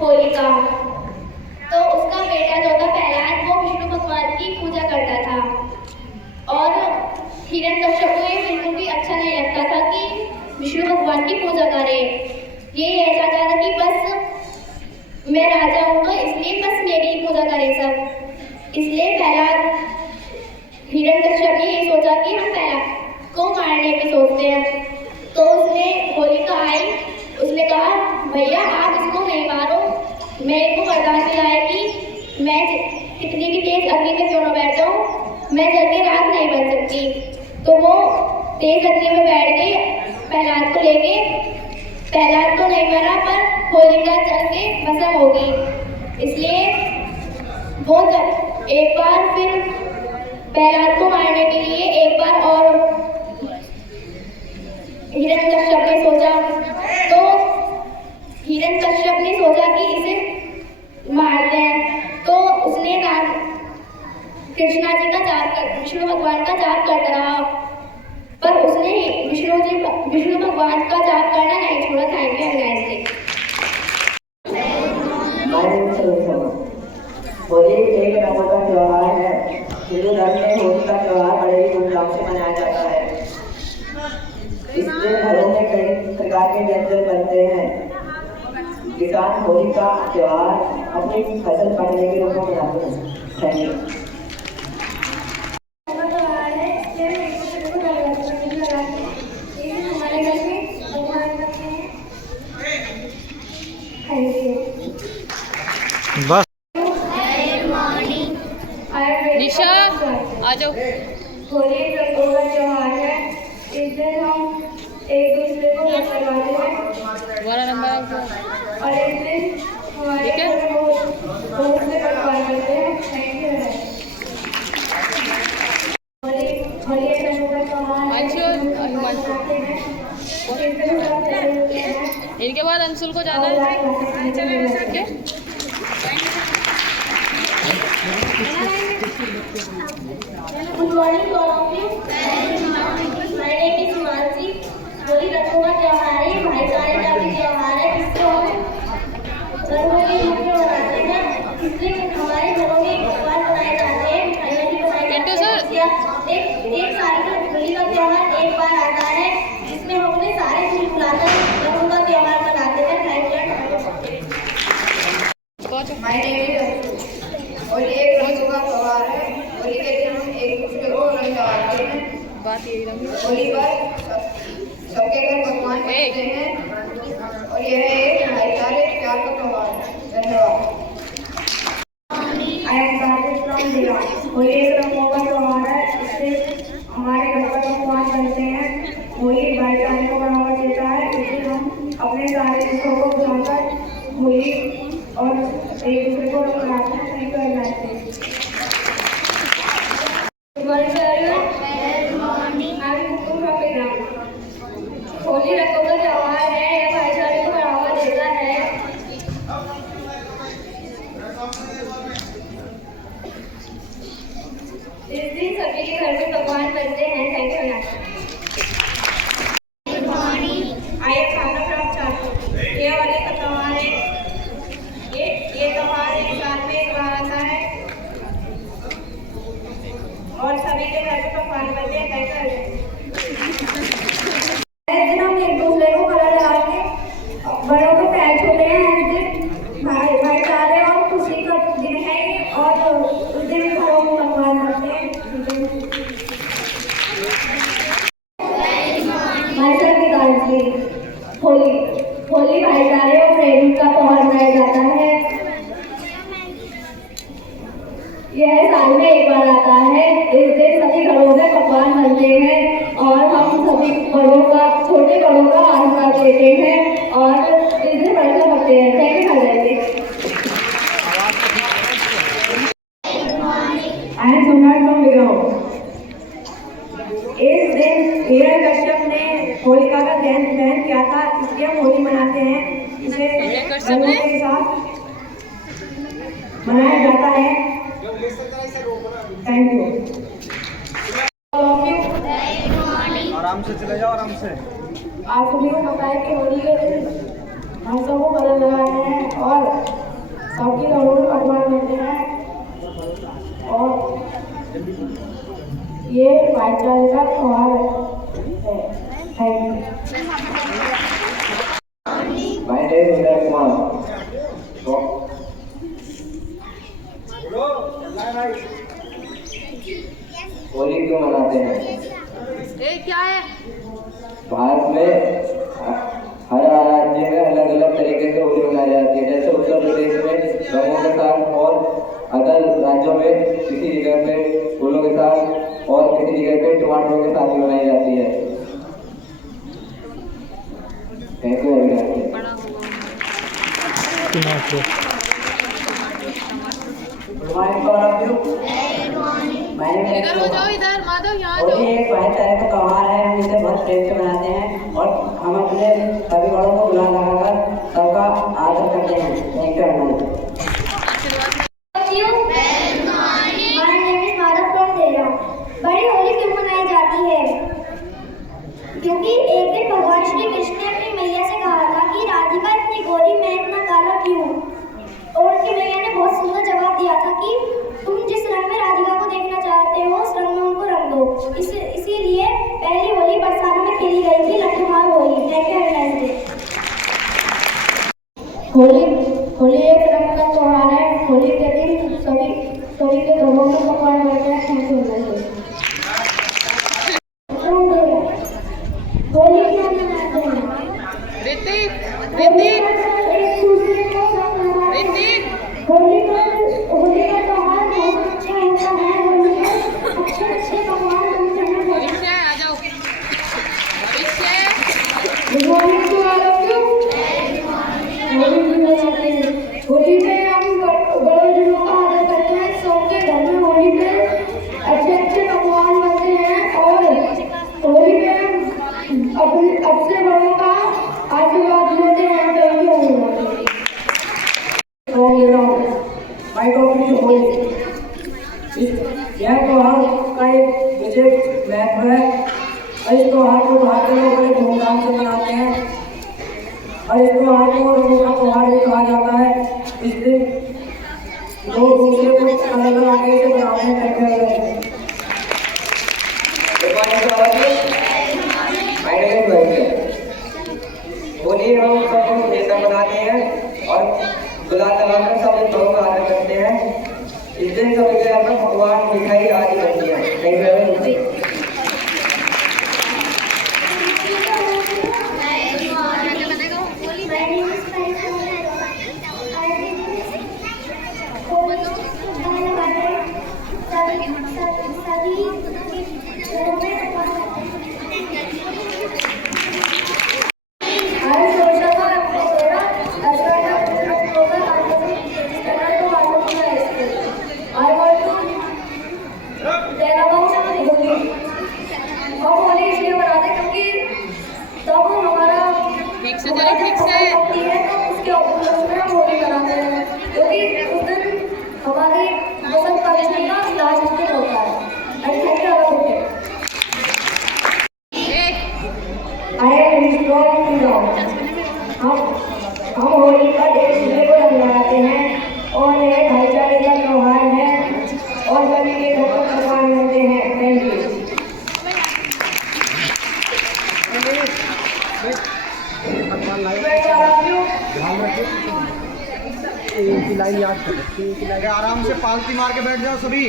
होलिका। तो उसका बेटा जो था प्रहलाद वो विष्णु भगवान की पूजा करता था और हिरण्यकश्यप को ये बिल्कुल भी अच्छा नहीं लगता था कि विष्णु भगवान की पूजा करे। ये ऐसा चाहता कि बस मैं राजा हूँ तो इसलिए बस मेरी ही पूजा करें सब। इसलिए प्रहलाद हिरण्यकश्यप ने ये सोचा कि हम प्रहलाद को मारने की सोचते हैं। तो उसने होलिका आई, उसने कहा भैया आप इसको नहीं मारो, मेरे को वरदान दिया है कि मैं कितनी भी तेज अग्नि में क्यों न बैठ जाऊं, मैं जल के राख नहीं बन सकती। तो वो तेज अग्नि में बैठ गई प्रहलाद को लेके। प्रहलाद तो नहीं मरा पर होलिका जल के भस्म हो गई। इसलिए वो एक बार फिर प्रहलाद को मारने के लिए एक बार और हिरण्यकश्यप ने सोचा। तो हिरण्यकश्यप ने सोचा कि इसे मारते हैं। तो उसने कृष्णा जी का जाप कर विष्णु भगवान का जाप करता रहा, पर उसने विष्णु भगवान का जाप करना नहीं छोड़ा। Thank you. होली एक रंगों का त्योहार है। हिंदू धर्म में होली का त्योहार बड़े ही धूमधाम से मनाया जाता है। इसमें घरों में कई प्रकार के व्यंजन बनते हैं। किसान होली का त्योहार अपनी फसल पकने के रूप में मनाते हैं। Thank you. बस निशा आ जाओ। होली रंगों का त्योहार है। इस दिन हम एक दूसरे को रंग लगाते हैं और इस दिन हमारे घर बहुत से पकवान बनते हैं। Thank you. होली एक रंगों का त्योहार है। इनके बाद अंशुल को जाना है। Good morning to all of you. My name is Himanshi. Holi रंगों का त्योहार है, भाईचारे का भी त्योहार है जिसको हम रंगों के रूप में मनाते हैं। इसलिए हमारे घरों में पकवान बनाए जाते हैं, मिठाइयाँ भी बनाई जाती हैं। एक साल का होली का त्योहार एक बार आता है जिसमें हम अपने सारे कुल मिलाकर रंगों का त्योहार मनाते हैं। Thank you. My name is Holi एक रंगों का त्योहार है। होली के दिन हम एक दूसरे को रंग लगाते हैं। बात यही रंग होली पर सबके घर पकवान बनते हैं और यह एक भाईचारे प्यार का त्योहार है। धन्यवाद। I am Karthik from Bihar. Holi एक रंगों का त्योहार है। इससे हमारे घर पर पकवान बनते हैं। होली भाईचारे को बढ़ावा देता है। इसलिए हम अपने सारे दुखों को भुलाकर होली और एक दूसरे को लगाते हैं। नहीं करना चाहिए। होली रंगों का त्योहार है, यह भाईचारे को बढ़ावा देता है। इस दिन सभी के घर में पकवान बनते हैं। Thank you. आइए खाना प्राप्त चाहते हैं। ये होली का त्योहार है। ये त्योहार एक साल में एक बार आता है और सभी के घर में पकवान बनते हैं। Thank you. इस दिन हम एक दूसरे को कलर लगा के बड़ों को पैर छूते हैं। इस दिन भाईचारे और खुशी का दिन है और उस दिन घरों में पकवान बनते हैं। होली भाईचारे और प्रेम का त्योहार मनाया जाता है। यह साल में एक बार आता है। इस दिन सभी घरों में पकवान बनते हैं और हम सभी बड़ों का छोटे बड़ों का आशीर्वाद लेते हैं और इस दिन वर्षा करते हैं। Thank you. I am Sumrat from Bihar. इस दिन हिरण्यकश्यप ने होलिका का दहन किया था, इसलिए हम होली मनाते हैं। इसे रंगों के साथ मनाया जाता है। Thank you. आराम से चले जाओ, आराम से। आप सभी को पता है कि होली के दिन हम सबको कलर लगाते हैं और सबकी रंगों में पकवान करते हैं और ये भाईचारे का त्योहार है। Thank you. My name is Vinay Kumar. Holi क्यों मनाते हैं? ए क्या है? भारत में हर राज्य में अलग अलग तरीके से होली मनाई जाती है। जैसे उत्तर प्रदेश में रंगों के साथ और अदर राज्यों में किसी जगह पे फूलों के साथ और किसी जगह पे टमाटरों के साथ भी मनाई जाती है। Thank you everyone. इधर हो जाओ, इधर माधव यहाँ होली जाओ। एक भाईचारे का त्योहार है। हम इसे बहुत प्रेम से मनाते हैं और हम अपने सभी बड़ों को गुलाल लगाकर सबका आदर करते हैं। Thank you very much. My name is Madhav from Dera. बड़ी होली क्यों मनाई जाती है? क्योंकि एक दिन भगवान श्री कृष्ण ने अपनी मैया से कहा था कि राधिका इतनी गोरी, मैं इतना काला क्यों? और उनकी मैया ने बहुत सुंदर जवाब दिया था कि तुम जिस रंग में राधिका को देखना चाहते हो उस रंग में उनको रंग दो। इसीलिए पहली होली बरसाना में खेली गई थी, Lathmar Holi. Thank you very much. Holi एक रंग का त्योहार है। होली के दिन सभी के घरों में पकवान बनते हैं। Thank you very much. Holi क्यों मनाते हैं? ऋतिक, एक ऋतिक, दूसरे को रंग लगाते हैं। ऋतिक। होली का त्योहार बहुत अच्छा होता है। होली में अच्छे पकवान बनते हैं। भविष्य आ जाओ। Bhavishya good morning to all of you. Holi क्यों मनाते हैं? होली पे हम बड़े लोगों का आदर करते हैं। सबके घर में होली पे अच्छे पकवान बनते हैं और होली पे अपने बड़ों का आशीर्वाद लेते हैं। Thank you very much. My topic is Holi. यह त्योहार का एक विशेष महत्व है और इस त्योहार को भारत के लोग बड़े धूमधाम से मनाते हैं और इस त्योहार को रंगों का त्योहार भी कहा जाता है। इस दिन लोग दूसरे को कलर लगाने से बनाते हैं। होली हम सब लोग मिलकर मनाते हैं और गुलाल लगाकर सब एक बड़ों का आदर करते हैं। इस दिन सभी के घर में भगवान मिठाई आदि बनती है। Thank you very much. ठीक से चलो, ठीक से। हमारे बसंत पंचमी का लास्ट दिन होता है। हम होली पर एक दूसरे को रंग लगाते हैं और यह भाईचारे का त्योहार है और सभी के घर पर पकवान बनते हैं। Thank you. लाइन याद कर आराम से पालती मार के बैठ जाओ सभी,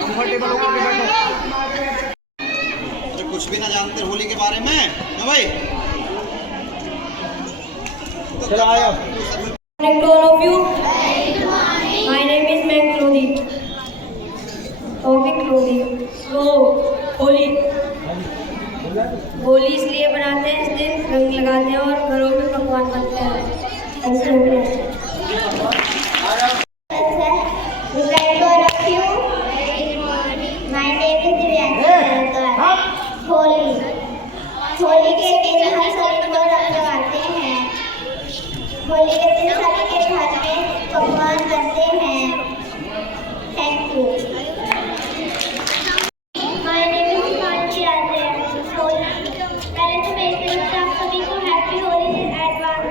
कंफर्टेबल होकर के बैठो। अरे कुछ भी ना जानते होली के बारे में ना भाई। चलो आया। Morning to all of you. My name is Manklodi. Lodi. So Holi इसलिए बनाते हैं, इस दिन रंग लगाते हैं और घरों में पकवान बनते हैं। ऐसे हो गया। होली के दिन हम सभी को रंग लगाते हैं। होली के दिन सभी के घर में पकवान बनते हैं। Thank you. My name is Mansi Raje. पहले तो मेरी तरफ से आप सभी को हैप्पी होली इन एडवांस।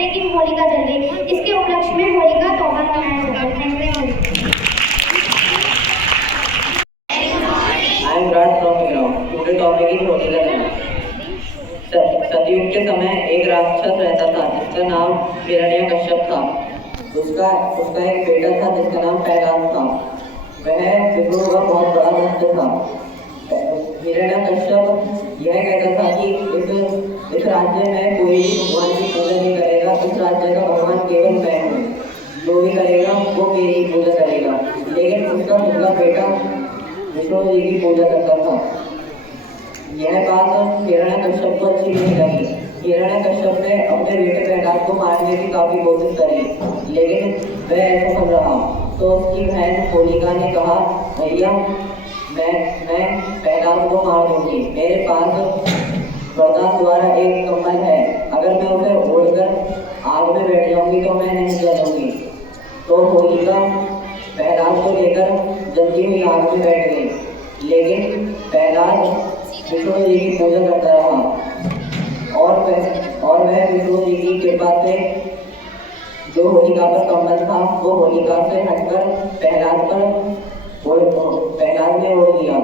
लेकिन होलिका जल गई। इसके उपलक्ष्य में होलिका तौबा मनाया जाता है। Thank you. I am Raj from Iraq. Today topic is Holika दहन। सतयुग के समय एक राक्षस रहता था जिसका नाम हिरण्यकश्यप था। उसका एक बेटा था जिसका नाम प्रहलाद था। वह विष्णु का बहुत बड़ा भक्त था। हिरण्यकश्यप यह कहता था कि इस राज्य में कोई भी भगवान की पूजा नहीं करेगा। इस राज्य का भगवान केवल मैं हूँ। जो भी करेगा वो मेरी पूजा करेगा। लेकिन उसका दूसरा बेटा विष्णु जी की पूजा करता था। यह बात हिरण्यकश्यप को अच्छी नहीं लगी। हिरण्यकश्यप ने अपने बेटे प्रहलाद को मारने की काफी कोशिश करी, लेकिन वह असफल रहा। तो उसकी बहन होलिका ने कहा, भैया मैं प्रहलाद को मार दूंगी। मेरे पास वरदान द्वारा एक कम्बल है, अगर मैं उसे ओढ़कर आग में बैठ जाऊंगी तो मैं नहीं जलूंगी। तो होलिका प्रहलाद को लेकर जलती हुई आग में बैठ गई, लेकिन प्रहलाद विष्णु जी की पूजा करता रहा और वह विष्णु जी की कृपा से जो होलिका पर कम्बल था वो होलिका से हटकर प्रहलाद ने ओढ़ लिया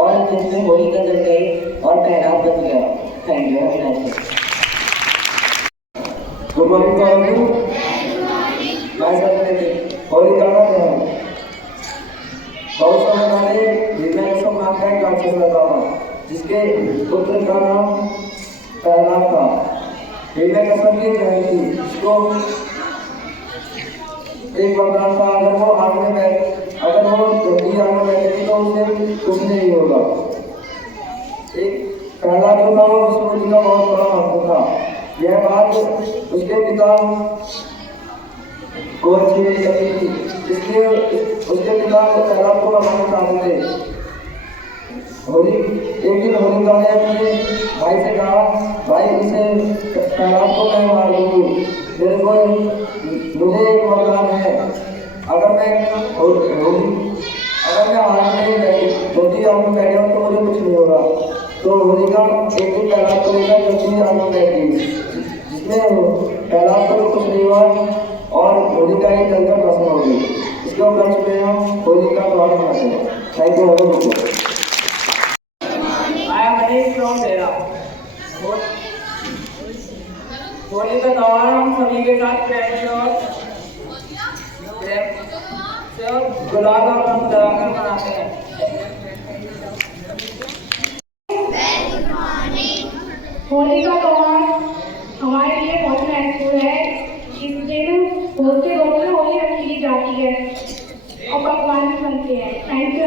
और जिसमें होलिका जल गई और प्रहलाद बच गया। Thank you. Good morning to all of you. Holika का दहन। बहुत समय पहले हिरण्यकश्यप नाम का एक राक्षस रहता था जिसके पुत्र का नाम प्रहलाद था। हिरण्यकश्यप की बहन थी, जिसको एक वरदान था, अगर वो जल्दी आग में बैठेगी तो उसे कुछ नहीं होगा। एक प्रहलाद जो था वो विष्णु जी का बहुत बड़ा भक्त था। यह बात उसके पिता को अच्छी नहीं लगती थी, इसलिए उसके पिता प्रहलाद को मरवाना चाहते थे। एक दिन होलिका ने अपने भाई से कहा, भाई इसे प्रहलाद को मैं मार दूंगी। मुझे एक वरदान है, अगर मैं आग में जल्दी आग में बैठ जाऊँ तो मुझे कुछ नहीं होगा। तो होलिका एक दिन प्रहलाद को लेकर जल्दी आग में बैठ गई, जिसमें प्रहलाद को कुछ नहीं हुआ और होलिका ही जलकर भस्म हो गई। इसके उपलक्ष्य में हम होलिका त्योहार मनाते हैं। Thank you. होली का त्योहार हम सभी के साथ प्रेम से और गुलाल और रंग लगाकर मनाते हैं। होली का त्योहार हमारे लिए बहुत महत्वपूर्ण है। इस दिन बहुत से घरों में होली रखी जाती है और पकवान भी बनते हैं। Thank you.